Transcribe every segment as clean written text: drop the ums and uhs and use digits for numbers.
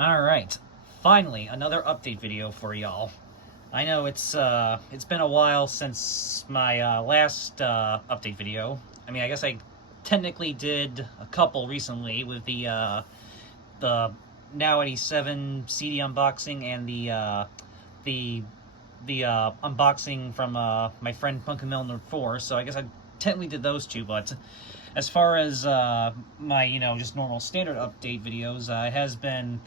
Alright, finally, another update video for y'all. I know it's been a while since my last update video. I mean, I guess I technically did a couple recently with the Now 87 CD unboxing and the unboxing from my friend Punkin Milner 4, so I guess I technically did those two, but as far as my, just normal standard update videos, it has been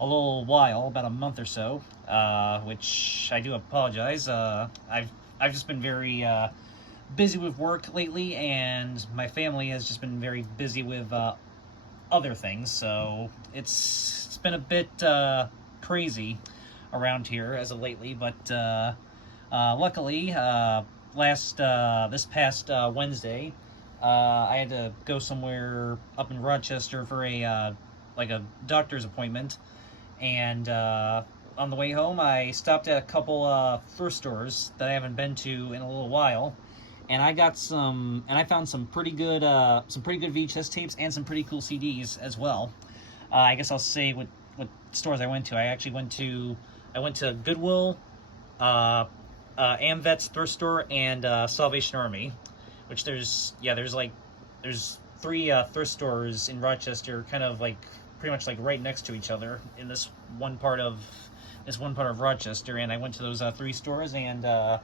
a little while, about a month or so, which I do apologize. I've just been very busy with work lately, and my family has just been very busy with other things, so it's been a bit crazy around here as of lately, but luckily, this past Wednesday, I had to go somewhere up in Rochester for a doctor's appointment, and on the way home, I stopped at a couple thrift stores that I haven't been to in a little while, and I found some pretty good VHS tapes and some pretty cool CDs as well. I guess I'll say what stores I went to. I went to Goodwill, AmVet's thrift store, and Salvation Army, which there's three thrift stores in Rochester, kind of pretty much right next to each other in this one part of Rochester, and I went to those three stores, and I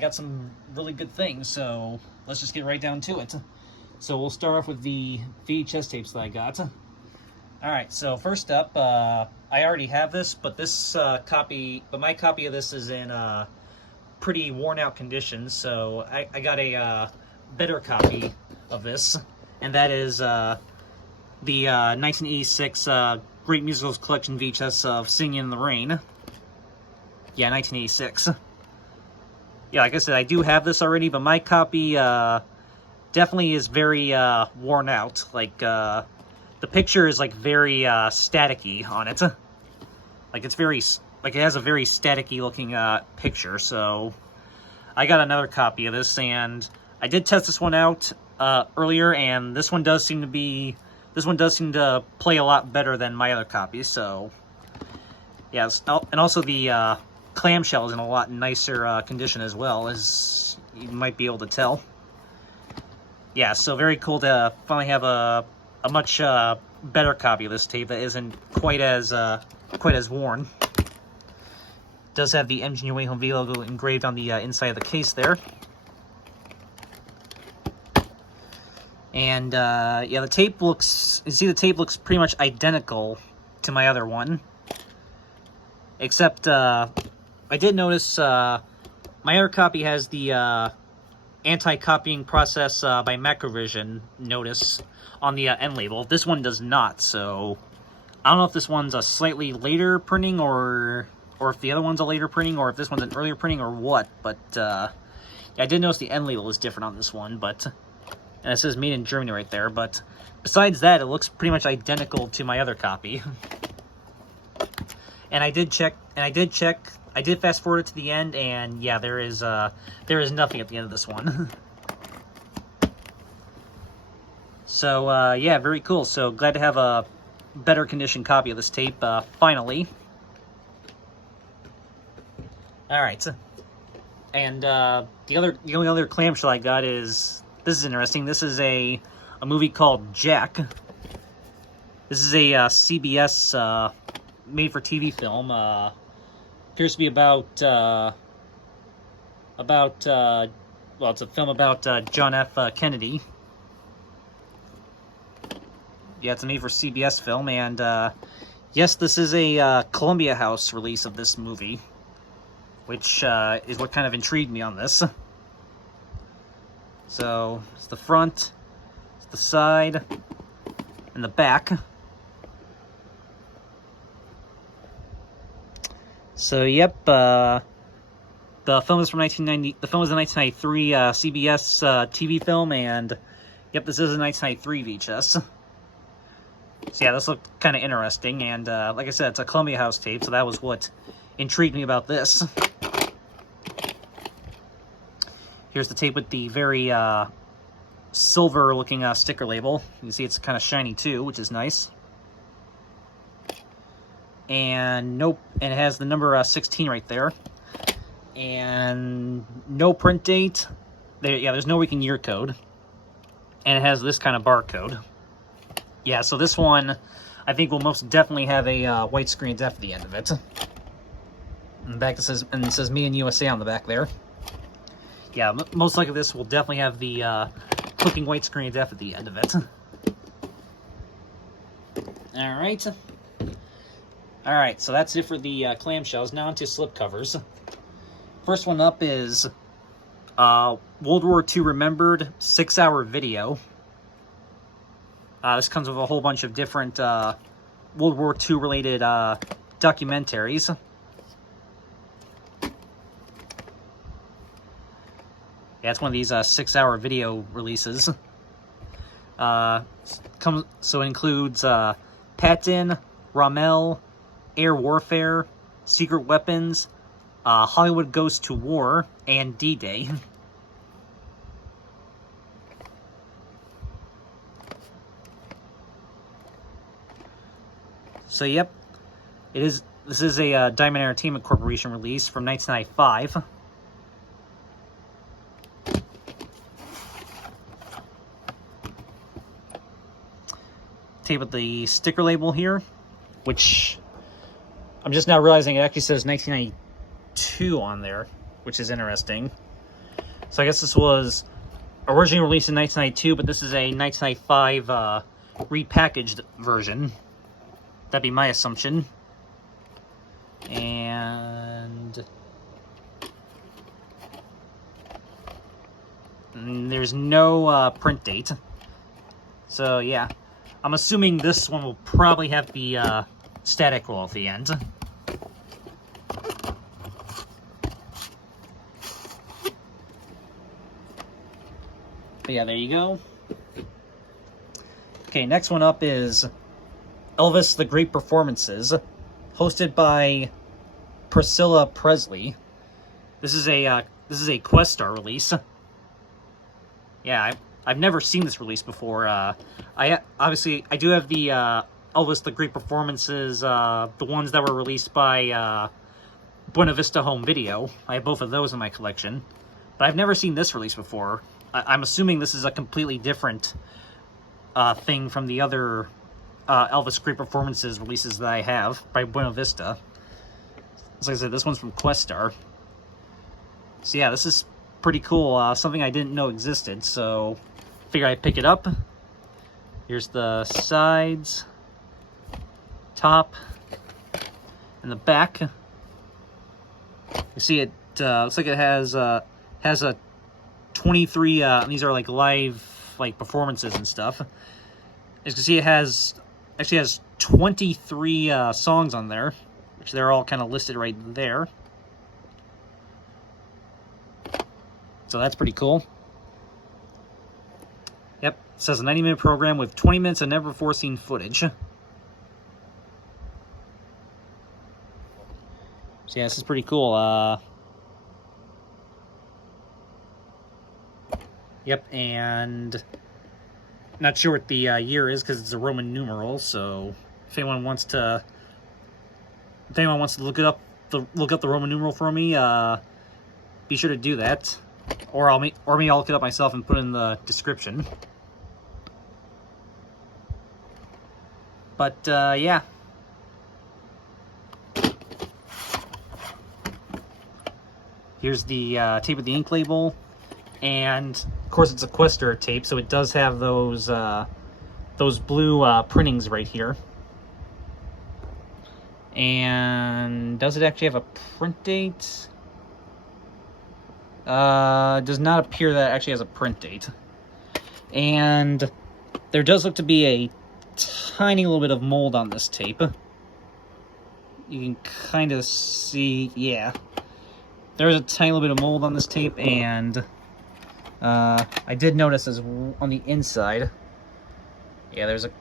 got some really good things. So let's just get right down to it. So we'll start off with the VHS tapes that I got. All right, so first up, I already have this, but my copy of this is in pretty worn out condition, so I got a better copy of this, and that is the 1986 Great Musicals Collection VHS of Singing in the Rain. Yeah, 1986. Yeah, like I said, I do have this already, but my copy definitely is very worn out. The picture is very staticky on it. It has a very staticky looking picture. So I got another copy of this, and I did test this one out earlier, and this one does seem to play a lot better than my other copies. So yes, and also the clamshell is in a lot nicer condition as well, as you might be able to tell. Yeah, so very cool to finally have a much better copy of this tape that isn't quite as worn. It does have the Engine Your Way Home V logo engraved on the inside of the case there. And yeah, the tape looks pretty much identical to my other one, except I did notice my other copy has the anti-copying process by Macrovision notice on the end label. This one does not, so I don't know if this one's a slightly later printing, or if the other one's a later printing, or if this one's an earlier printing, or what. But yeah, I did notice the end label is different on this one, and it says made in Germany right there. But besides that, it looks pretty much identical to my other copy. And I did fast forward it to the end, and yeah, there is nothing at the end of this one. So yeah, very cool. So glad to have a better condition copy of this tape finally. All right, and the only other clamshell I got is, this is interesting. This is a movie called Jack. This is a CBS made-for-TV film. Appears to be about well, it's a film about John F. Kennedy. Yeah, it's a made-for-CBS film, and yes, this is a Columbia House release of this movie, which is what kind of intrigued me on this. So it's the front, it's the side, and the back. So yep, the film is from 1990. The film is a 1993 CBS TV film, and yep, this is a 1993 VHS. So yeah, this looked kind of interesting, and like I said, it's a Columbia House tape, so that was what intrigued me about this. Here's the tape with the very silver-looking sticker label. You can see it's kind of shiny too, which is nice. and nope, and it has the number 16 right there, and no print date. There's no week and year code, and it has this kind of barcode. Yeah, so this one I think will most definitely have a white screen def at the end of it. And back it says "Me and USA" on the back there. Yeah, most likely this will definitely have the clicking white screen def at the end of it. Alright, so that's it for the clamshells. Now onto slipcovers. First one up is World War II Remembered 6-hour video. This comes with a whole bunch of different World War II related documentaries. Yeah, it's one of these 6-hour video releases. So it includes Patton, Rommel, Air Warfare, Secret Weapons, Hollywood Goes to War, and D-Day. So yep, this is a Diamond Entertainment Corporation release from 1995. Tape with the sticker label here, which I'm just now realizing it actually says 1992 on there, which is interesting. So I guess this was originally released in 1992, but this is a 1995 repackaged version. That'd be my assumption. And there's no print date. So yeah, I'm assuming this one will probably have the static roll at the end. But yeah, there you go. Okay, next one up is Elvis the Great Performances, hosted by Priscilla Presley. This is a Questar release. Yeah, I've never seen this release before. I do have the Elvis the Great Performances, the ones that were released by Buena Vista Home Video. I have both of those in my collection, but I've never seen this release before. I'm assuming this is a completely different thing from the other Elvis Great Performances releases that I have by Buena Vista. As I said, this one's from Questar. So yeah, this is pretty cool. Something I didn't know existed, so figure I'd pick it up. Here's the sides, top, and the back. You see it looks like it has a 23. These are like live performances and stuff. As you can see, it actually has 23 songs on there, which they're all kind of listed right there. So that's pretty cool. Yep, it says a 90-minute program with 20 minutes of never-before-seen footage. So yeah, this is pretty cool. Yep, and not sure what the year is because it's a Roman numeral. So if anyone wants to look up the Roman numeral for me, be sure to do that. Or maybe I'll look it up myself and put it in the description. But yeah. Here's the tape with the ink label, and of course it's a Questar tape, so it does have those blue printings right here. And does it actually have a print date? Does not appear that it actually has a print date. And there does look to be a tiny little bit of mold on this tape. You can kind of see, yeah. There's a tiny little bit of mold on this tape, and I did notice as on the inside. Yeah, there's like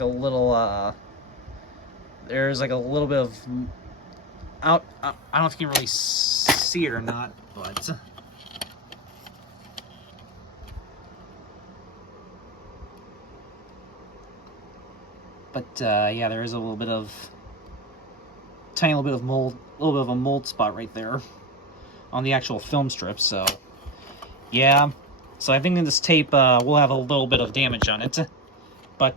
a little there's like a little bit of I don't know if you can really see it or not, but yeah, there is a little bit of tiny little bit of mold, a little bit of a mold spot right there on the actual film strip. So yeah, so I think in this tape will have a little bit of damage on it, but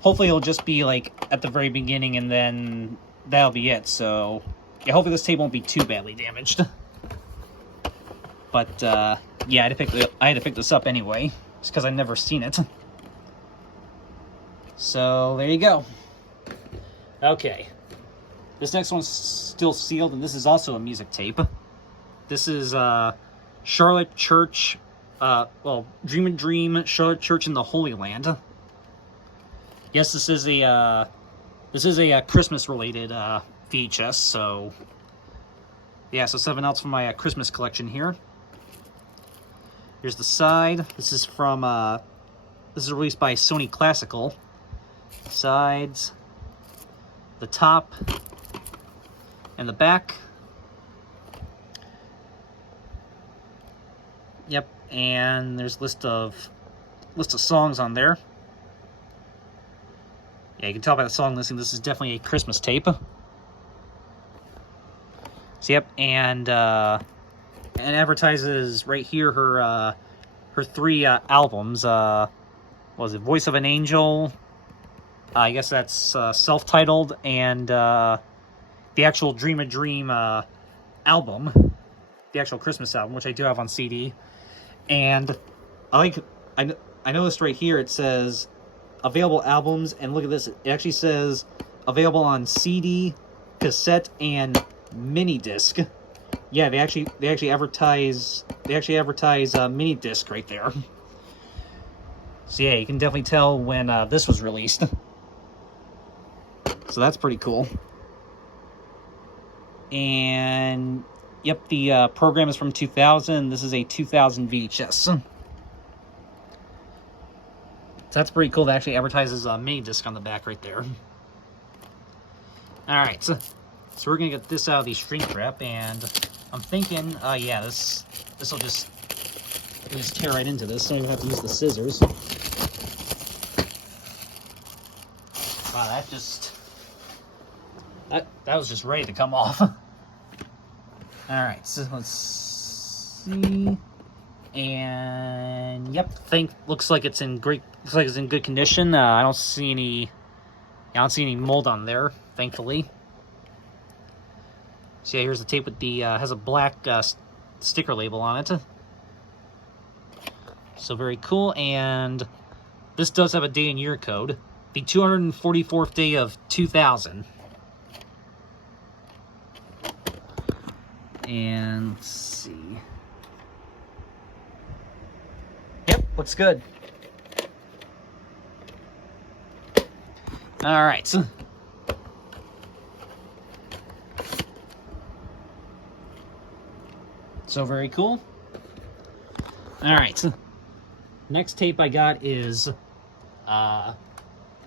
hopefully it'll just be like at the very beginning, and then that'll be it. So yeah, hopefully this tape won't be too badly damaged. But yeah, I had to pick this up anyway, just because I've never seen it. So there you go. Okay, this next one's still sealed, and this is also a music tape. This is Charlotte Church, well, Dream a Dream, Charlotte Church in the Holy Land. Yes, this is a Christmas-related VHS. So yeah, so 7 outs from my Christmas collection here. Here's the side. This is from this is released by Sony Classical. Sides, the top, and the back. Yep, and there's a list of songs on there. Yeah, you can tell by the song listing this is definitely a Christmas tape. So yep, and advertises right here her 3 albums. What was it? Voice of an Angel. I guess that's self-titled, and the actual Dream a Dream album, the actual Christmas album, which I do have on CD. And I noticed right here it says available albums, and look at this. It actually says available on CD, cassette, and mini disc. Yeah, they actually advertise mini disc right there. So yeah, you can definitely tell when this was released. So that's pretty cool. And yep, the program is from 2000. This is a 2000 VHS. So that's pretty cool. That actually advertises a mini disc on the back right there. All right, so we're gonna get this out of the shrink wrap, and I'm thinking, yeah, this will just tear right into this, so I don't have to use the scissors. Wow, that was just ready to come off. All right, so let's see. And yep, looks like it's in good condition. I don't see any mold on there, thankfully. So yeah, here's the tape with the has a black sticker label on it. So very cool, and this does have a day and year code. The 244th day of 2000. And let's see. Yep, looks good. All right. So very cool. All right. Next tape I got is, yeah, I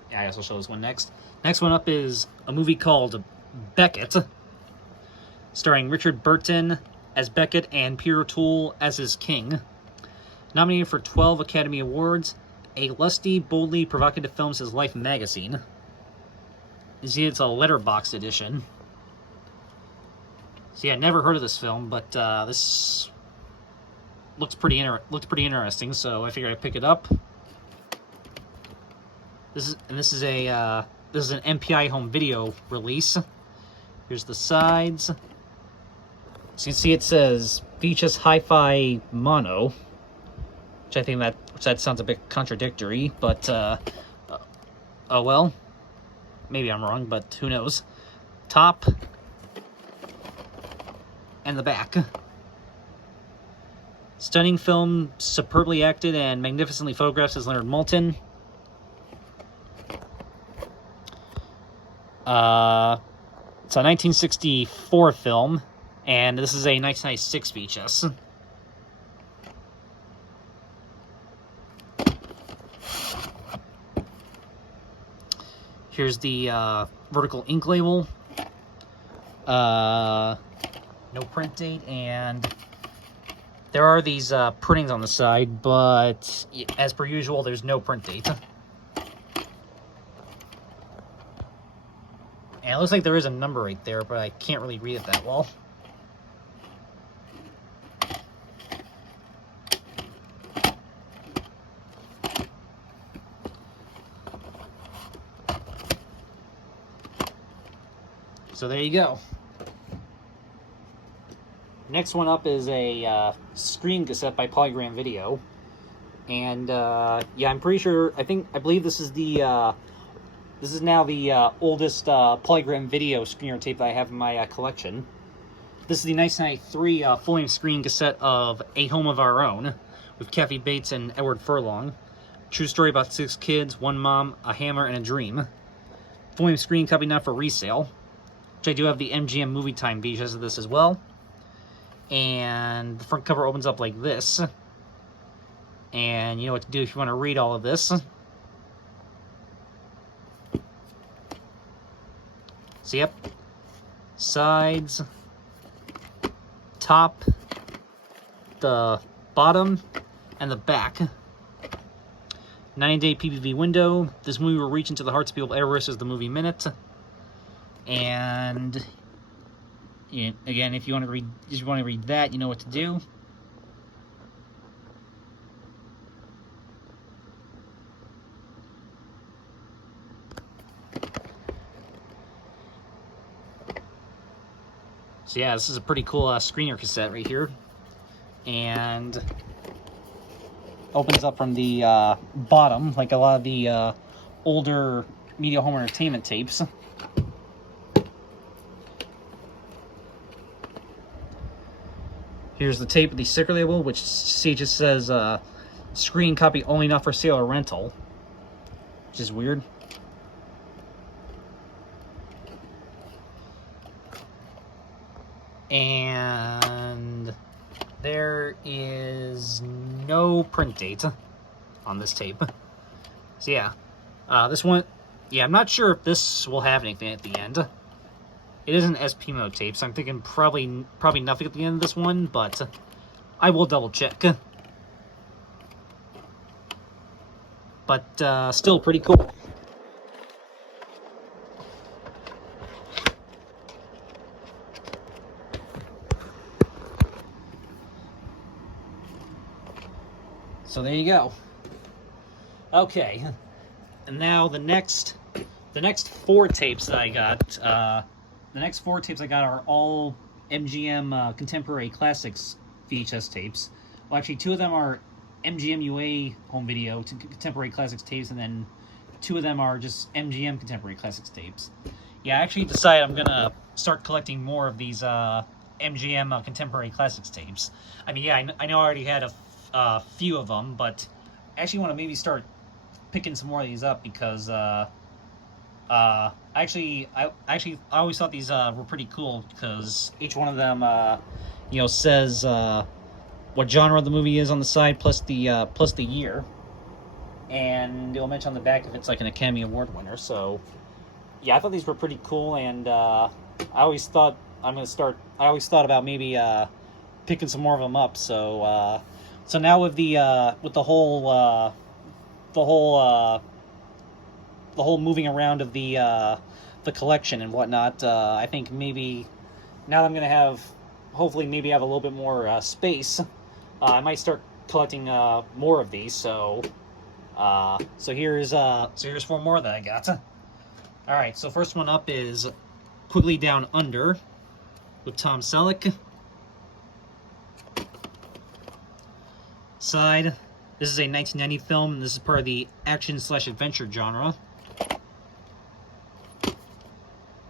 guess I'll show this one next. Next one up is a movie called Beckett, starring Richard Burton as Beckett and Peter O'Toole as his king. Nominated for 12 Academy Awards, a lusty, boldly provocative film, says Life magazine. You see, it's a letterboxed edition. So yeah, never heard of this film, but this looks pretty interesting. So I figured I'd pick it up. This is an MPI home video release. Here's the sides. So you can see it says VHS Hi-Fi Mono, which I think that sounds a bit contradictory, but oh well. Maybe I'm wrong, but who knows. Top and the back. Stunning film, superbly acted and magnificently photographed, says Leonard Maltin. It's a 1964 film, and this is a 1996 VHS. Here's the vertical ink label. No print date, and there are these printings on the side, but as per usual, there's no print date. And it looks like there is a number right there, but I can't really read it that well. So there you go. Next one up is a screen cassette by Polygram Video. And yeah, I'm pretty sure, I believe this is the this is now the oldest Polygram Video screener tape that I have in my collection. This is the 1993 full-length screen cassette of A Home of Our Own with Kathy Bates and Edward Furlong. True story about 6 kids, 1 mom, a hammer, and a dream. Full-length screen copy now for resale. Which I do have the MGM Movie Time VHS of this as well. And the front cover opens up like this. And you know what to do if you want to read all of this. So yep, sides, top, the bottom, and the back. 9-day PPV window. This movie will reach into the hearts of people ever as the movie minute. And again, if you want to read that, you know what to do. So yeah, this is a pretty cool screener cassette right here, and opens up from the bottom like a lot of the older Media Home Entertainment tapes. Here's the tape with the sticker label, which just says screen copy only, not for sale or rental, which is weird. And there is no print date on this tape. So yeah, this one, yeah, I'm not sure if this will have anything at the end. It is an SP mode tape, so I'm thinking probably nothing at the end of this one, but I will double check. But still pretty cool. So there you go. Okay, and now the next 4 tapes that I got. The next 4 tapes I got are all MGM Contemporary Classics VHS tapes. Well, actually, 2 of them are MGM UA home video Contemporary Classics tapes, and then 2 of them are just MGM Contemporary Classics tapes. Yeah, I actually decided I'm gonna start collecting more of these MGM Contemporary Classics tapes. I mean, yeah, I know I already had a few of them, but I actually want to maybe start picking some more of these up because I always thought these were pretty cool because each one of them you know, says what genre the movie is on the side plus the year, and it'll mention on the back if it's like an Academy Award winner. So yeah, I thought these were pretty cool, and I always thought about maybe picking some more of them up. So so now with the whole moving around of the collection and whatnot, I think maybe now that I'm gonna have, hopefully maybe have a little bit more space, I might start collecting more of these. So so here's 4 more that I got. All right, so first one up is Quigley Down Under with Tom Selleck. Side. This is a 1990 film. This is part of the action/adventure genre.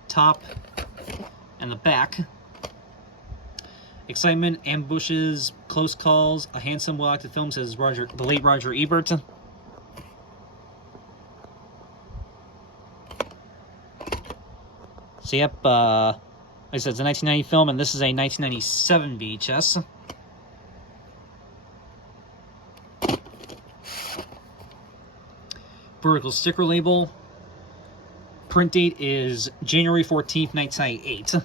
Top and the back. Excitement, ambushes, close calls, a handsome, well-acted film, says the late Roger Ebert. So yep, like I said, it's a 1990 film, and this is a 1997 VHS. Vertical sticker label. Print date is January 14th, 1998.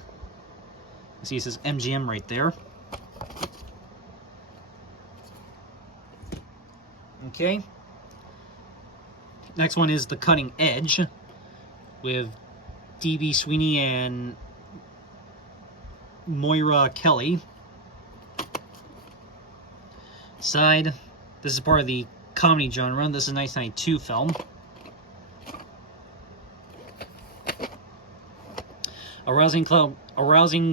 See, it says MGM right there. Okay. Next one is The Cutting Edge with D.B. Sweeney and Moira Kelly. Side, this is part of the comedy genre. This is a 1992 film. Arousing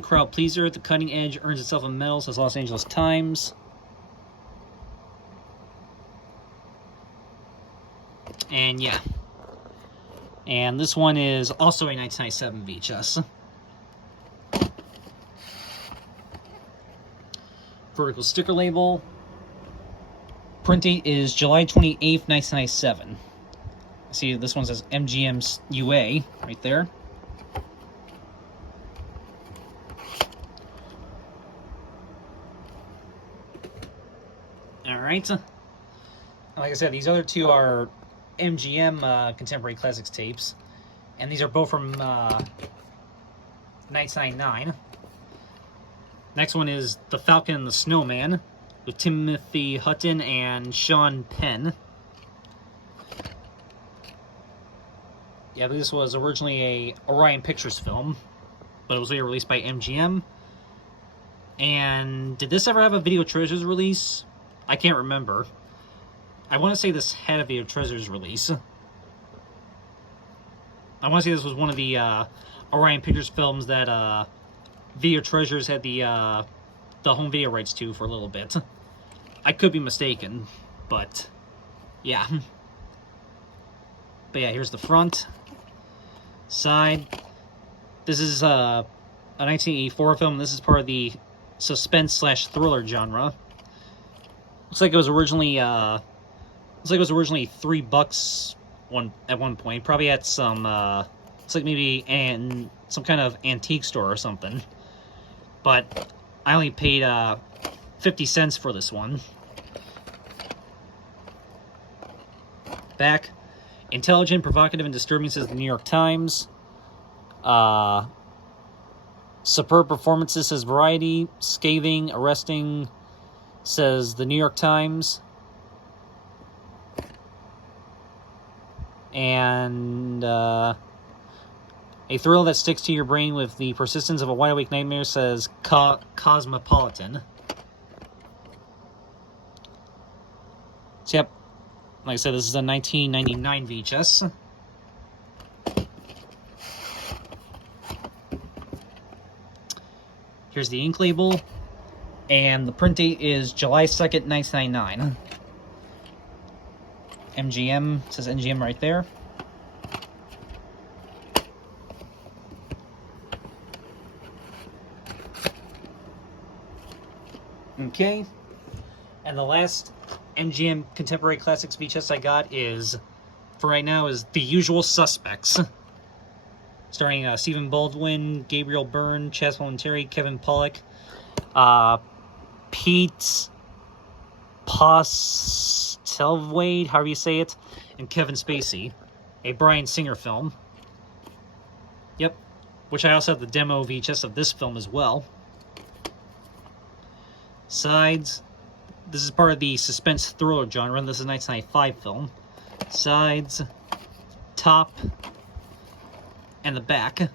crowd pleaser. The Cutting Edge earns itself a medal, says Los Angeles Times. And yeah. And this one is also a 1997 VHS. Vertical sticker label. Print date is July 28th, 1997. See, this one says MGM UA right there. Alright. Like I said, these other two are MGM Contemporary Classics tapes. And these are both from 1999. Next one is The Falcon and the Snowman with Timothy Hutton and Sean Penn. Yeah, this was originally a Orion Pictures film, but it was later released by MGM. And did this ever have a Video Treasures release? I can't remember. I want to say this had a Video Treasures release. I want to say this was one of the Orion Pictures films that Video Treasures had the home video rights to for a little bit. I could be mistaken, but yeah. But yeah, here's the front. Side. This is a 1984 film. This is part of the suspense/thriller genre. Looks like it was originally $3 at one point. Probably at some looks like maybe some kind of antique store or something. But I only paid 50 cents for this one. Back. Intelligent, provocative, and disturbing, says the New York Times. Superb performances, says Variety. Scathing, arresting, says the New York Times. And a thrill that sticks to your brain with the persistence of a wide-awake nightmare, says Cosmopolitan. So, yep. Like I said, this is a 1999 VHS. Here's the ink label. And the print date is July 2nd, 1999. MGM, says MGM right there. Okay. And the last MGM Contemporary Classics VHS I got is, for right now, is The Usual Suspects. Starring Stephen Baldwin, Gabriel Byrne, Chaz Palminteri, Kevin Pollak, Pete Postlethwaite, however you say it, and Kevin Spacey. A Bryan Singer film. Yep. Which I also have the demo VHS of this film as well. Sides. This is part of the suspense thriller genre. This is a 1995 film. Sides, top, and the back. And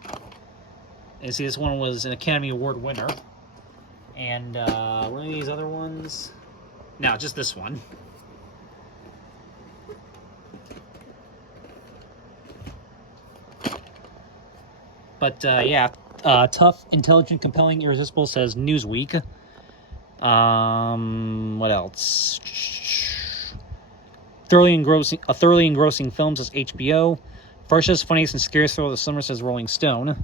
you see, this one was an Academy Award winner. And what are these other ones? No, just this one. But yeah, tough, intelligent, compelling, irresistible, says Newsweek. What else? A thoroughly engrossing film, says HBO. Freshest, funniest, and scariest thrill of the summer, says Rolling Stone.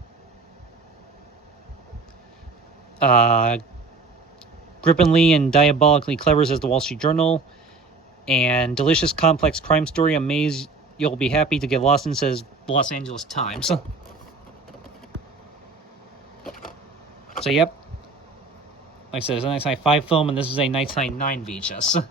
Grippingly and diabolically clever, says the Wall Street Journal. And delicious, complex crime story, a maze you'll be happy to get lost in, says the Los Angeles Times. So, yep. Like I said, it's a 1995 film, and this is a 1999 VHS.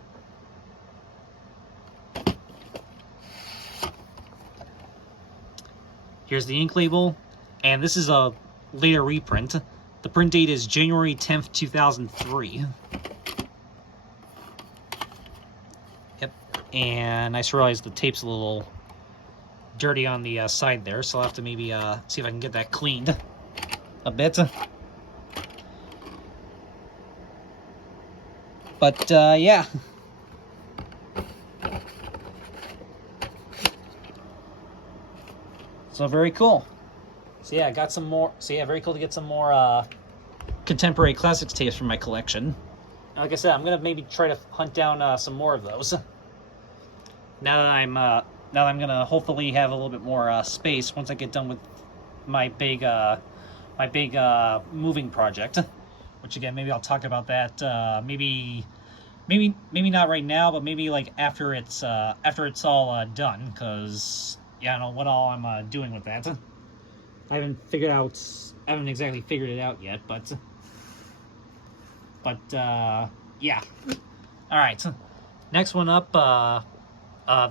Here's the ink label, and this is a later reprint. The print date is January 10th, 2003. Yep, and I just realized the tape's a little dirty on the side there, so I'll have to maybe see if I can get that cleaned a bit. But yeah. So very cool. So yeah, I got some more. So yeah, very cool to get some more contemporary classics tapes from my collection. And like I said, I'm gonna maybe try to hunt down some more of those. Now that I'm gonna hopefully have a little bit more space once I get done with my big moving project. Which again, maybe I'll talk about that. Maybe not right now, but maybe like after it's all done, because yeah, I don't know what all I'm doing with that. I haven't exactly figured it out yet, but yeah. All right, next one up.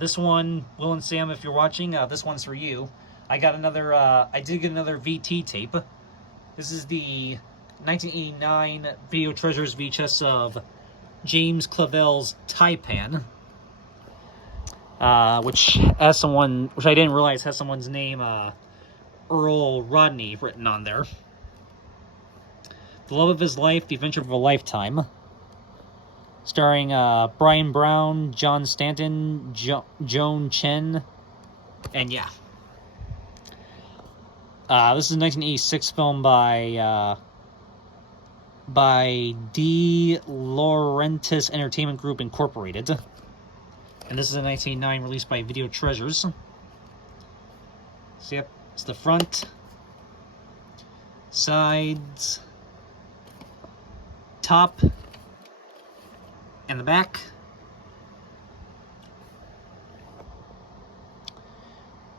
This one, Will and Sam, if you're watching, this one's for you. I got another. I did get another VT tape. This is the 1989 Video Treasures VHS of James Clavell's Taipan, which I didn't realize has someone's name, Earl Rodney, written on there. The Love of His Life, The Adventure of a Lifetime, starring Brian Brown, John Stanton, Joan Chen, and yeah. This is a 1986 film by De Laurentiis Entertainment Group Incorporated. And this is a 1989 released by Video Treasures. So yep, it's the front, sides, top, and the back.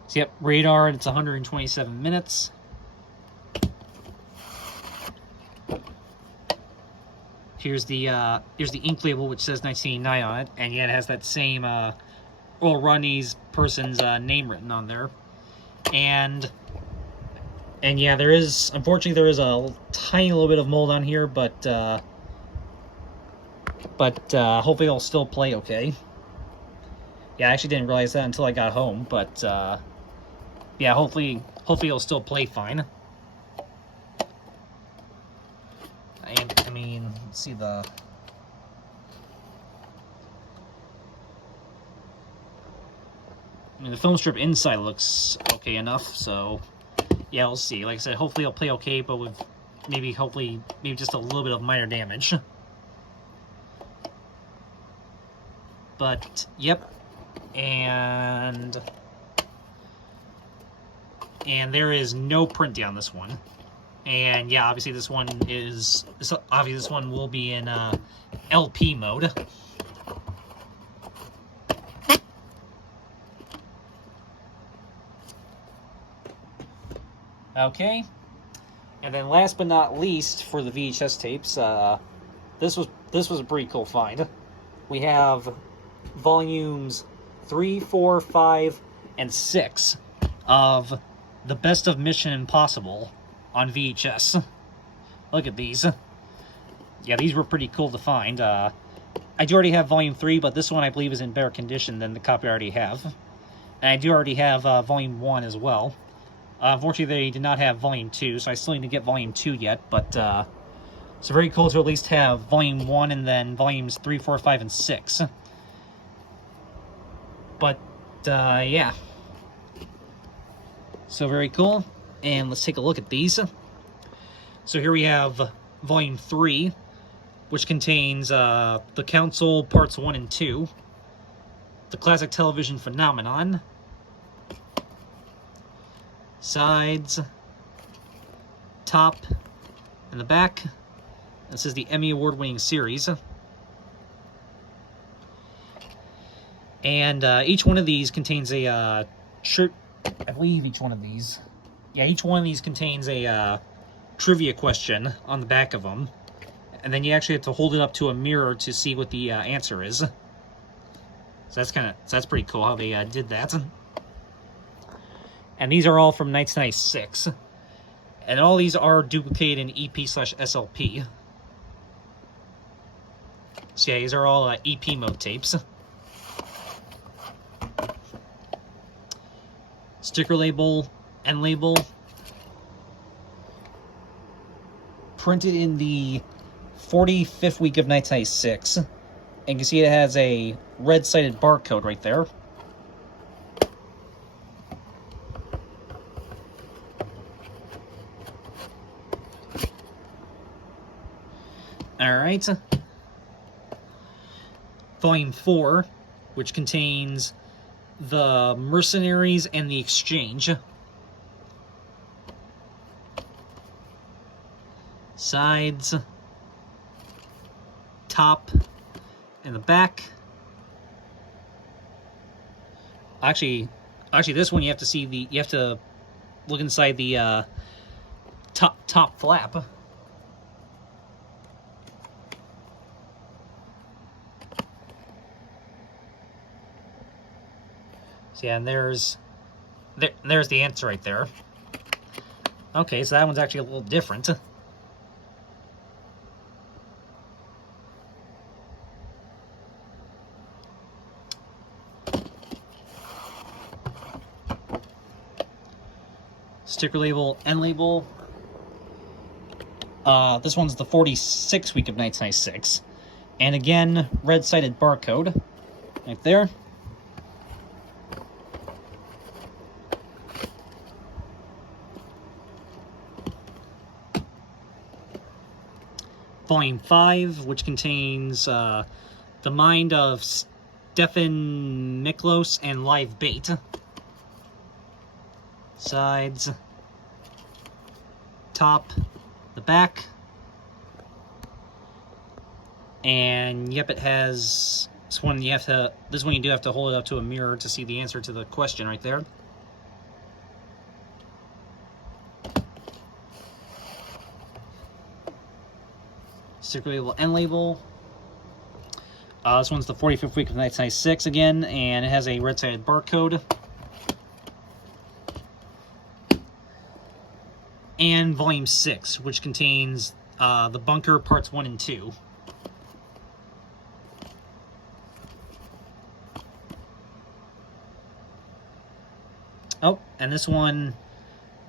So yep, radar, it's 127 minutes. Here's the ink label, which says 1989 on it, and yeah, it has that same Earl Rodney's person's name written on there. And yeah, unfortunately there is a tiny little bit of mold on here, but hopefully it'll still play okay. Yeah, I actually didn't realize that until I got home, but yeah, hopefully it'll still play fine. I mean, let's see the... I mean, the film strip inside looks okay enough, so yeah, we'll see. Like I said, hopefully it'll play okay, but with maybe just a little bit of minor damage. But yep, and there is no printing on this one. And yeah, obviously this one will be in LP mode. Okay, and then last but not least for the VHS tapes, this was a pretty cool find. We have volumes 3, 4, 5, and 6 of The Best of Mission Impossible on VHS. Look at these. Yeah, these were pretty cool to find. I do already have volume 3, but this one I believe is in better condition than the copy I already have. And I do already have volume 1 as well. Unfortunately, they did not have volume 2, so I still need to get volume 2 yet, but it's very cool to at least have volume 1 and then volumes 3, 4, 5, and 6. But yeah. So very cool. And let's take a look at these. So here we have volume 3, which contains The Council Parts 1 and 2, The Classic Television Phenomenon, sides, top, and the back. This is the Emmy Award-winning series. And each one of these contains a I believe each one of these. Yeah, each one of these contains a trivia question on the back of them. And then you actually have to hold it up to a mirror to see what the answer is. So that's pretty cool how they did that. And these are all from 1996. And all these are duplicated in EP/SLP. So yeah, these are all EP mode tapes. sticker label, end label. Printed in the 45th week of 1996. And you can see it has a red-sided barcode right there. Alright. Volume 4, which contains the Mercenaries and the Exchange. Sides, top, and the back. Actually, this one you have to see the. You have to look inside the top flap. So yeah, and there's the answer right there. Okay, so that one's actually a little different. Sticker label, end label. This one's the 46th week of 1996. And again, red-sided barcode. Right there. Volume 5, which contains The Mind of Stefan Miklos and Live Bait. Sides, top, the back, and yep, it has this one. You do have to hold it up to a mirror to see the answer to the question right there. Sticker label, end label. This one's the 45th week of 1996 again, and it has a red-sided barcode. And Volume 6, which contains The Bunker Parts 1 and 2. Oh, and this one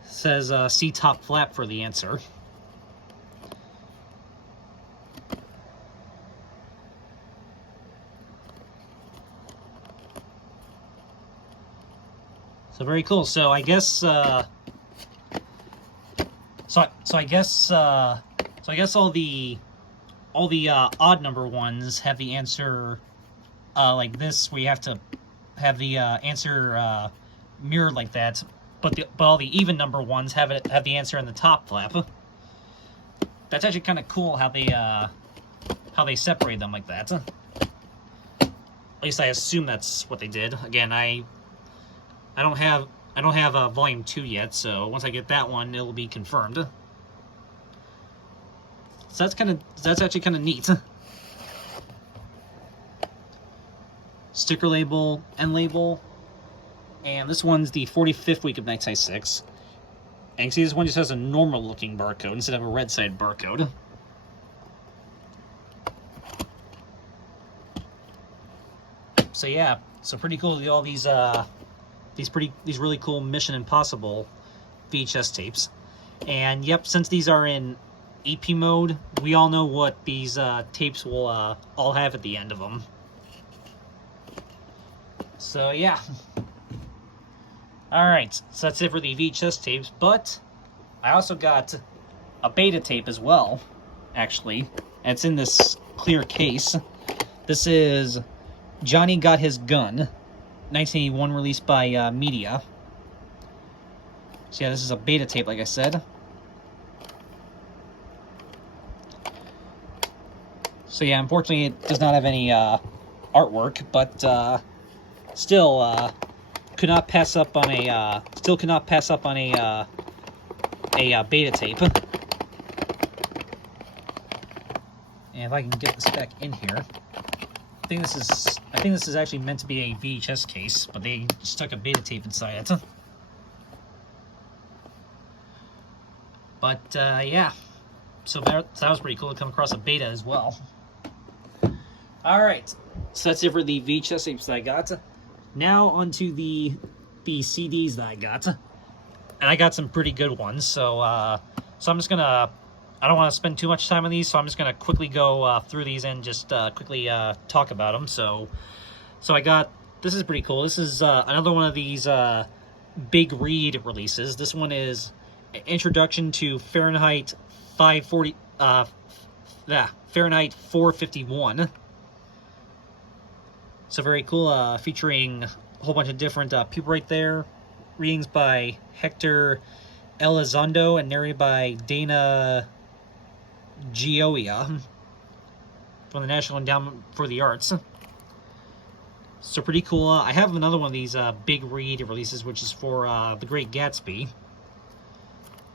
says see top flap for the answer. So very cool. So I guess So I guess all the odd number ones have the answer like this, where you have to have the answer mirrored like that, but all the even number ones have the answer in the top flap. That's actually kind of cool how they separate them like that. At least I assume that's what they did. Again, I don't have Volume 2 yet, so once I get that one, it'll be confirmed. So that's actually kind of neat. Sticker label, end label, and this one's the 45th week of 1996. And you can see this one just has a normal looking barcode instead of a red-sided barcode. So yeah, so pretty cool to get all these really cool Mission Impossible VHS tapes. And yep, since these are in EP mode, we all know what these tapes will all have at the end of them. So yeah. Alright, so that's it for the VHS tapes, but I also got a beta tape as well, actually. And it's in this clear case. This is Johnny Got His Gun, 1981, released by Media. So yeah, this is a beta tape, like I said. So yeah, unfortunately it does not have any artwork, but still could not pass up on a beta tape. And if I can get this back in here, I think this is actually meant to be a VHS case, but they just stuck a beta tape inside it. But yeah, so that was pretty cool to come across a beta as well. Alright, so that's it for the VHS tapes that I got. Now onto the the CDs that I got, and I got some pretty good ones. So I'm just gonna. I don't want to spend too much time on these, so I'm just gonna quickly go through these and just quickly talk about them. So I got. This is pretty cool. This is another one of these big read releases. This one is Introduction to Fahrenheit 540. Fahrenheit 451. So very cool, featuring a whole bunch of different people right there. Readings by Hector Elizondo and narrated by Dana Gioia from the National Endowment for the Arts. So pretty cool. I have another one of these big read releases, which is for The Great Gatsby.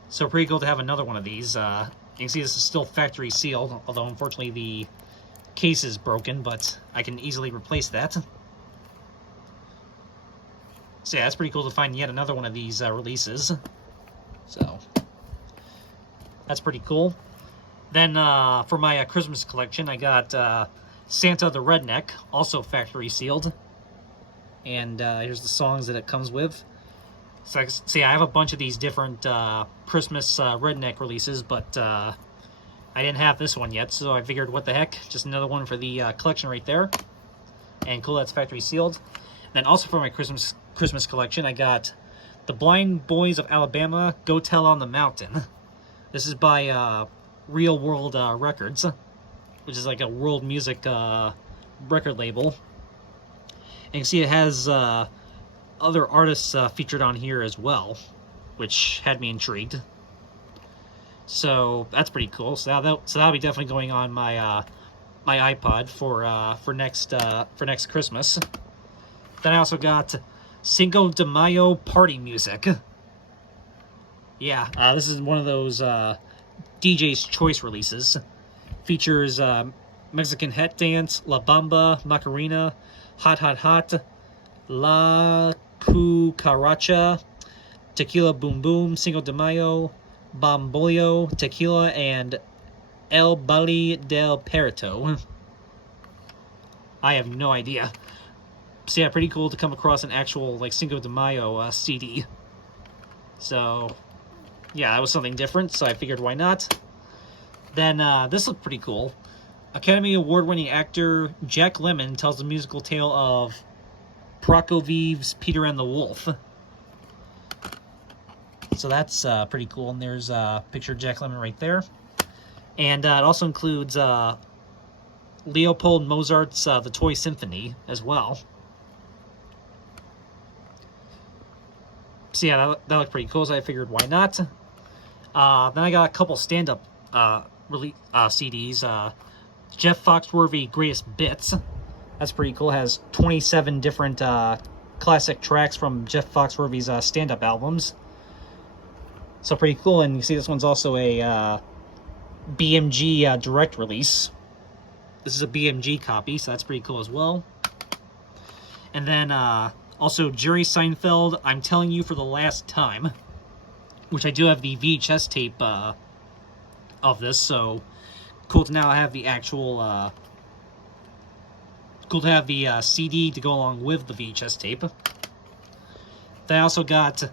So pretty cool to have another one of these. You can see this is still factory sealed, although unfortunately the case is broken, but I can easily replace that. So yeah, that's pretty cool to find yet another one of these releases. So that's pretty cool. Then for my Christmas collection, I got Santa the Redneck, also factory sealed. And here's the songs that it comes with. So see, I have a bunch of these different Christmas redneck releases, but I didn't have this one yet, so I figured, what the heck, just another one for the collection right there. And cool, that's factory sealed. Then also for my Christmas collection, I got The Blind Boys of Alabama, Go Tell on the Mountain. This is by Real World Records, which is like a world music record label. And you can see it has other artists featured on here as well, which had me intrigued. So that's pretty cool. So that'll be definitely going on my my iPod for next Christmas. Then I also got Cinco de Mayo party music. Yeah, this is one of those DJ's Choice releases. Features Mexican Het Dance, La Bamba, Macarena, Hot Hot Hot, La Cucaracha, Tequila Boom Boom, Cinco de Mayo, Bombolio, Tequila, and El Baile del Perrito. I have no idea. So yeah, pretty cool to come across an actual like Cinco de Mayo CD. So yeah, that was something different, so I figured why not. Then this looked pretty cool. Academy Award-winning actor Jack Lemmon tells the musical tale of Prokofie's Peter and the Wolf. So that's pretty cool, and there's a picture of Jack Lemmon right there. And it also includes Leopold Mozart's The Toy Symphony as well. So yeah, that looked pretty cool, so I figured why not. Then I got a couple stand-up CDs. Jeff Foxworthy Greatest Bits. That's pretty cool. It has 27 different classic tracks from Jeff Foxworthy's stand-up albums. So pretty cool. And you see this one's also a BMG direct release. This is a BMG copy, so that's pretty cool as well. And then also Jerry Seinfeld, I'm Telling You for the Last Time, which I do have the VHS tape of this, so cool to now have the actual cool to have the CD to go along with the VHS tape. Then I also got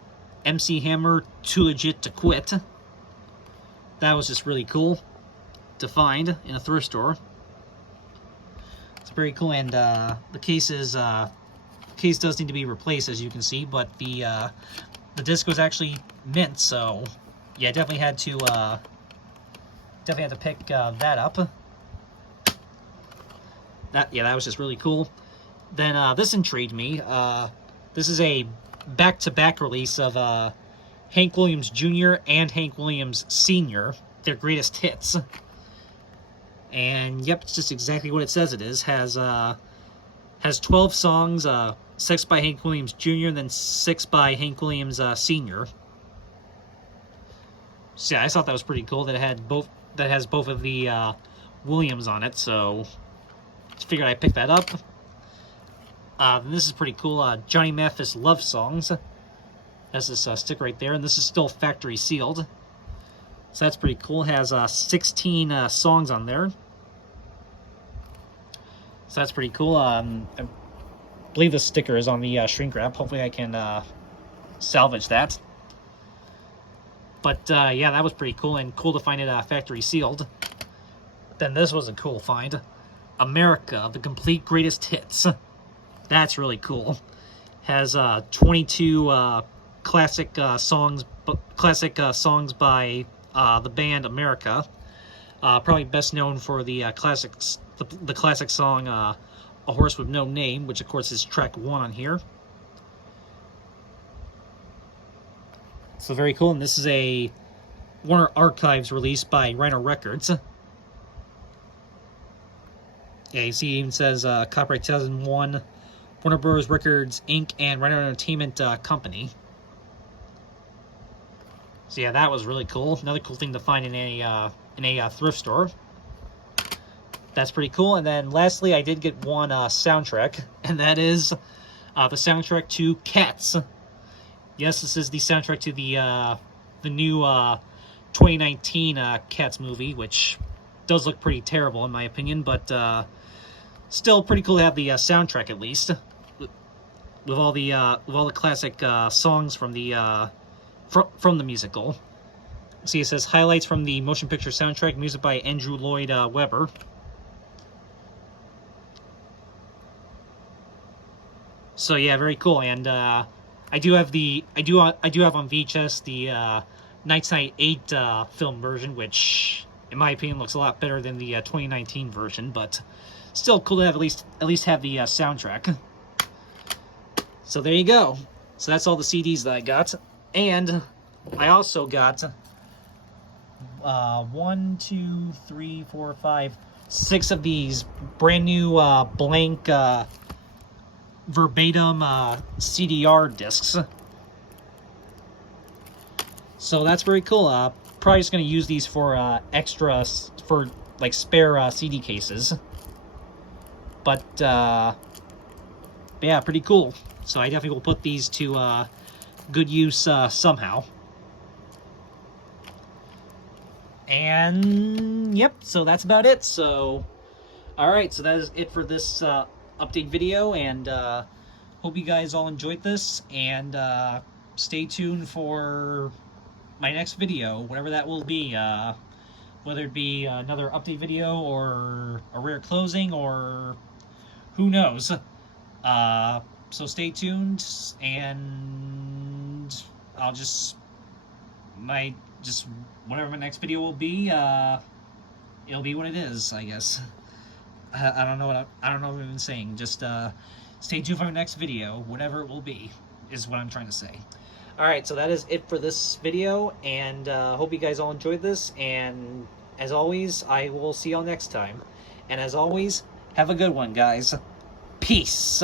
MC Hammer, Too Legit to Quit. That was just really cool to find in a thrift store. It's very cool, and the case does need to be replaced, as you can see, but the disc was actually mint, so yeah, definitely had to pick that up. That was just really cool. Then this intrigued me. This is a back-to-back release of Hank Williams Jr. and Hank Williams Sr., their greatest hits. And yep, it's just exactly what it says it is. Has 12 songs, 6 by Hank Williams Jr. and then 6 by Hank Williams Sr. So yeah, I thought that was pretty cool that it had both. That has both of the Williams on it, so just figured I'd pick that up. This is pretty cool. Johnny Mathis Love Songs. Has this sticker right there, and this is still factory sealed. So that's pretty cool. It has 16 songs on there. So that's pretty cool. I believe the sticker is on the shrink wrap. Hopefully I can salvage that. But yeah, that was pretty cool, and cool to find it factory sealed. Then this was a cool find. America, the complete greatest hits. That's really cool. Has 22 classic songs by the band America. Probably best known for the the classic song "A Horse with No Name," which of course is track 1 on here. So very cool, and this is a Warner Archives release by Rhino Records. Yeah, you see it even says copyright 2001, Warner Bros. Records, Inc., and Rhino Entertainment Company. So yeah, that was really cool. Another cool thing to find in a thrift store. That's pretty cool. And then lastly, I did get one soundtrack, and that is the soundtrack to Cats. Yes, this is the soundtrack to the new 2019 Cats movie, which does look pretty terrible in my opinion, but still pretty cool to have the soundtrack at least, with all the classic songs from the musical. See, it says highlights from the motion picture soundtrack, music by Andrew Lloyd Webber. So yeah, very cool. And I do have on VHS the 1998 film version, which in my opinion looks a lot better than the 2019 version, but still cool to have at least have the soundtrack. So there you go. So that's all the CDs that I got, and I also got 1, 2, 3, 4, 5, 6 of these brand new blank verbatim CDR discs. So that's very cool. Probably just going to use these for extras, for like spare CD cases. But yeah, pretty cool. So I definitely will put these to good use somehow. And yep, so that's about it. So alright, so that is it for this update video, and hope you guys all enjoyed this, and stay tuned for my next video, whatever that will be, whether it be another update video or a rare closing, or who knows. So stay tuned, and I'll whatever my next video will be, it'll be what it is, I guess. I don't know what I've been saying. Just stay tuned for my next video, whatever it will be, is what I'm trying to say. Alright, so that is it for this video, and hope you guys all enjoyed this, and as always, I will see y'all next time. And as always, have a good one, guys. Peace!